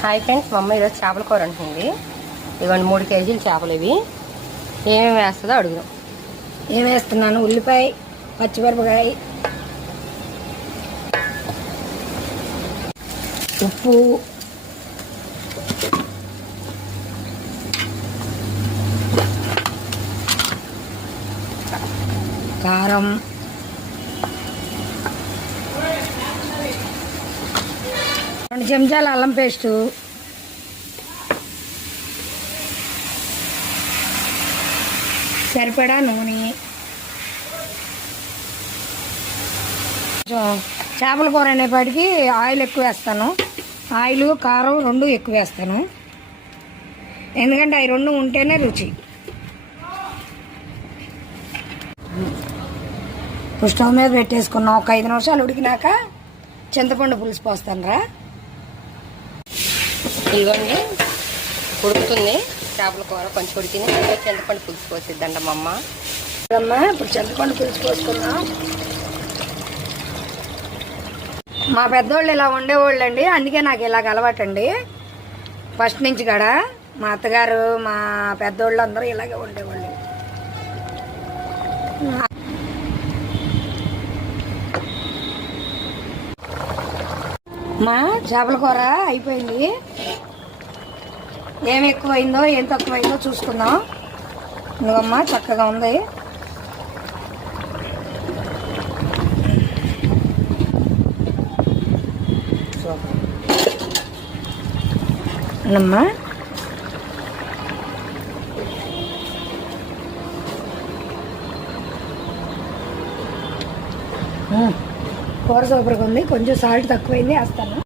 Hi friends, మా అమ్మ ఈరోజు చేపల కూర అంటుంది. ఇవ్వండి 3 కేజీలు చేపలు. ఇవి ఏమేమి వేస్తుందో అడుగుదాం. ఏం వేస్తున్నాను? ఉల్లిపాయ, పచ్చిమిరపకాయ, ఉప్పు, కారం, రెండు చెంచాల అల్లం పేస్టు, సరిపడా నూనె. చేపల కూర అనేపాటికి ఆయిల్ ఎక్కువ వేస్తాను. ఆయిల్, కారం రెండు ఎక్కువ వేస్తాను, ఎందుకంటే అవి రెండు ఉంటేనే రుచి. స్టవ్ మీద పెట్టేసుకున్నాం. ఒక 5 నిమిషాలు ఉడికినాక చింతపండు పులుసు పోస్తాను రా. ఇవ్వండి ఉడుకుతుంది చేపల కూర, కొంచెం ఉడికింది. చింతపండు పులుసు పోసిద్దంట మా అమ్మ. ఇప్పుడు చింతపండు పులుసు పోసుకున్నాం. మా పెద్దోళ్ళు ఇలా ఉండేవాళ్ళు అండి, అందుకే నాకు ఇలాగ అలవాటండి. ఫస్ట్ నుంచి కూడా మా అత్తగారు, మా పెద్దోళ్ళు అందరూ ఇలాగే ఉండేవాళ్ళు. మా చేపల కూర అయిపోయింది. ఏం ఎక్కువైందో ఏం తక్కువైందో చూసుకుందాం. నువ్వమ్మ చక్కగా ఉంది. అమ్మా కూర సూపర్గా ఉంది. కొంచెం సాల్ట్ తక్కువైంది, వేస్తాను.